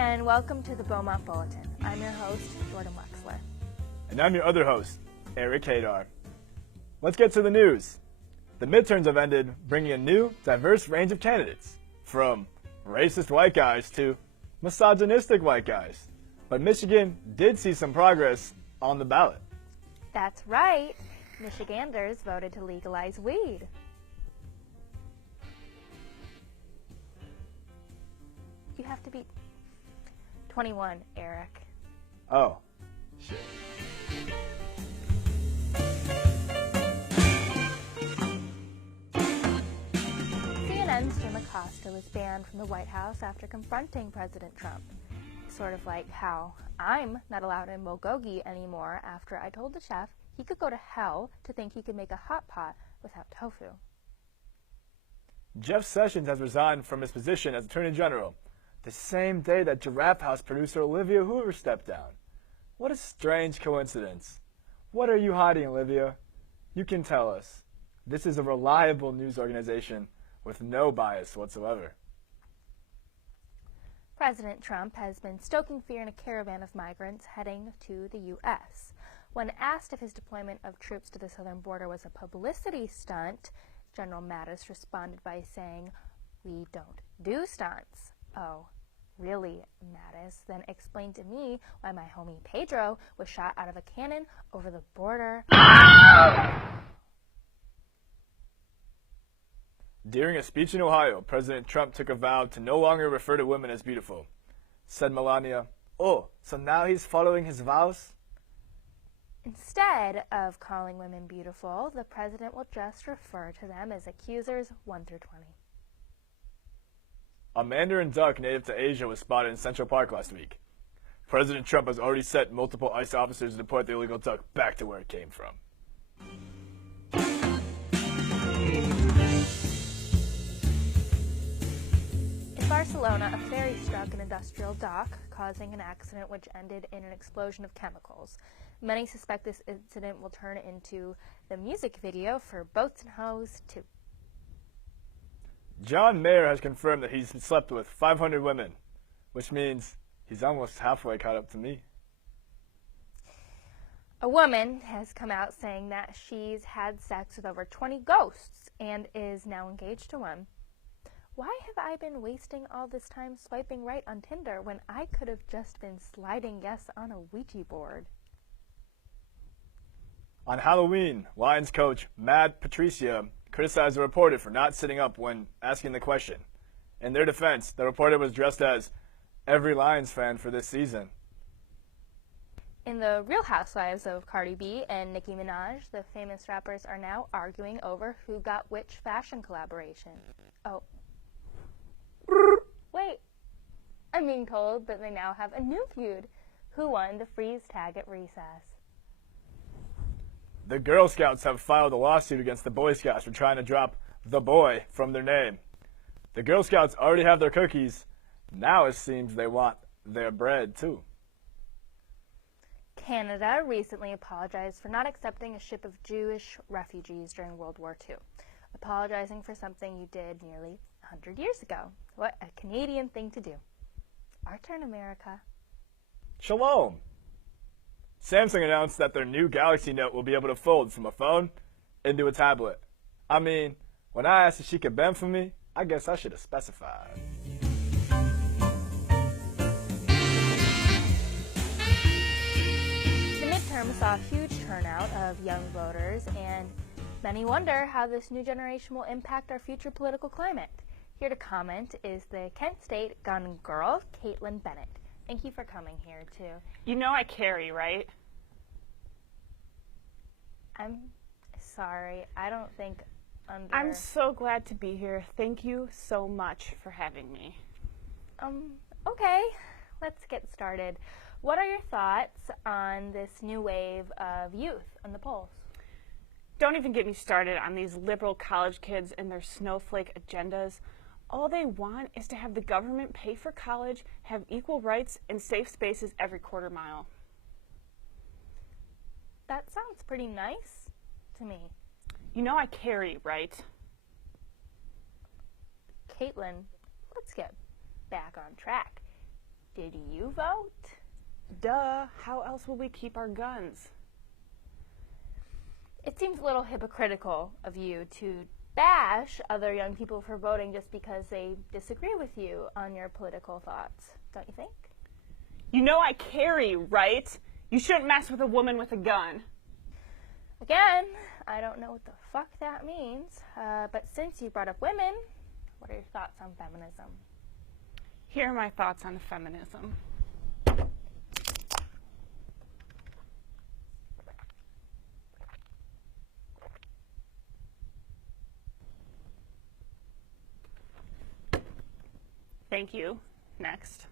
and welcome to the Beaumont Bulletin. I'm your host, Jordan Wexler. And I'm your other host, Eric Hadar. Let's get to the news. The midterms have ended, bringing a new, diverse range of candidates, from racist white guys to misogynistic white guys. But Michigan did see some progress on the ballot. That's right. Michiganders voted to legalize weed. You have to be 21, Eric. Oh, shit. CNN's Jim Acosta was banned from the White House after confronting President Trump. Sort of like how I'm not allowed in bulgogi anymore after I told the chef he could go to hell to think he could make a hot pot without tofu. Jeff Sessions has resigned from his position as Attorney General the same day that Giraffe House producer Olivia Hoover stepped down. What a strange coincidence. What are you hiding, Olivia? You can tell us. This is a reliable news organization with no bias whatsoever. President Trump has been stoking fear in a caravan of migrants heading to the U.S. When asked if his deployment of troops to the southern border was a publicity stunt, General Mattis responded by saying, "We don't do stunts." Oh, really, Mattis? Then explained to me why my homie Pedro was shot out of a cannon over the border. During a speech in Ohio, President Trump took a vow to no longer refer to women as beautiful. Said Melania, "Oh, so now he's following his vows?" Instead of calling women beautiful, the president will just refer to them as accusers 1 through 20. A mandarin duck native to Asia was spotted in Central Park last week. President Trump has already sent multiple ICE officers to deport the illegal duck back to where it came from. In Barcelona, a ferry struck an industrial dock, causing an accident which ended in an explosion of chemicals. Many suspect this incident will turn into the music video for Boats and Hoes 2. John Mayer has confirmed that he's slept with 500 women, which means he's almost halfway caught up to me. A woman has come out saying that she's had sex with over 20 ghosts and is now engaged to one. Why have I been wasting all this time swiping right on Tinder when I could have just been sliding yes on a Ouija board? On Halloween, Lions coach Matt Patricia criticized the reporter for not sitting up when asking the question. In their defense, the reporter was dressed as every Lions fan for this season. In the Real Housewives of Cardi B and Nicki Minaj, the famous rappers are now arguing over who got which fashion collaboration. Oh. Wait. I'm being told that they now have a new feud. Who won the freeze tag at recess? The Girl Scouts have filed a lawsuit against the Boy Scouts for trying to drop the boy from their name. The Girl Scouts already have their cookies. Now it seems they want their bread, too. Canada recently apologized for not accepting a ship of Jewish refugees during World War II, apologizing for something you did nearly 100 year ago. What a Canadian thing to do. Our turn, America. Shalom! Samsung announced that their new Galaxy Note will be able to fold from a phone into a tablet. I mean, when I asked if she could bend for me, I guess I should have specified. The midterm saw a huge turnout of young voters, and many wonder how this new generation will impact our future political climate. Here to comment is the Kent State gun girl, Caitlin Bennett. Thank you for coming here, too. You know I carry, right? I'm sorry. I don't think under... I'm so glad to be here. Thank you so much for having me. Okay. Let's get started. What are your thoughts on this new wave of youth in the polls? Don't even get me started on these liberal college kids and their snowflake agendas. All they want is to have the government pay for college, have equal rights, and safe spaces every quarter mile. That sounds pretty nice to me. You know I carry, right? Caitlin, let's get back on track. Did you vote? Duh, how else will we keep our guns? It seems a little hypocritical of you to bash other young people for voting just because they disagree with you on your political thoughts, don't you think? You know I carry, right? You shouldn't mess with a woman with a gun. Again, I don't know what the fuck that means, but since you brought up women, what are your thoughts on feminism? Here are my thoughts on feminism. Thank you. Next.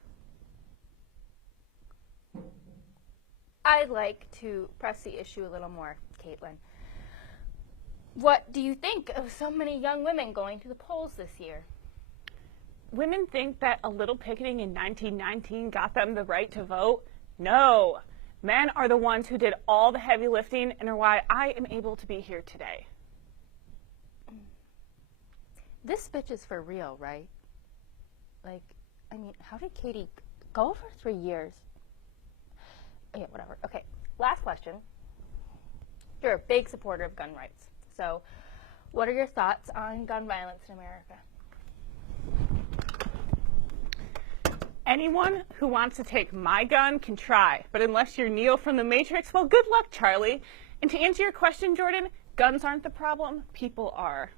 I'd like to press the issue a little more, Caitlin. What do you think of so many young women going to the polls this year? Women think that a little picketing in 1919 got them the right to vote? No. Men are the ones who did all the heavy lifting and are why I am able to be here today. This bitch is for real, right? Like, I mean, how did Katie go for 3 years? Yeah, whatever. Okay, last question. You're a big supporter of gun rights. So, what are your thoughts on gun violence in America? Anyone who wants to take my gun can try, but unless you're Neo from the Matrix, well, good luck, Charlie. And to answer your question, Jordan, guns aren't the problem, people are.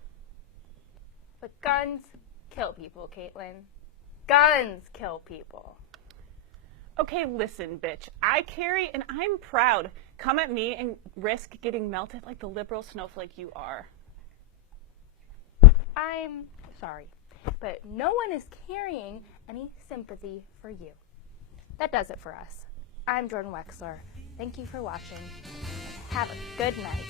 But guns kill people, Caitlin. Guns kill people. Okay, listen, bitch. I carry and I'm proud. Come at me and risk getting melted like the liberal snowflake you are. I'm sorry, but no one is carrying any sympathy for you. That does it for us. I'm Jordan Wexler. Thank you for watching. Have a good night.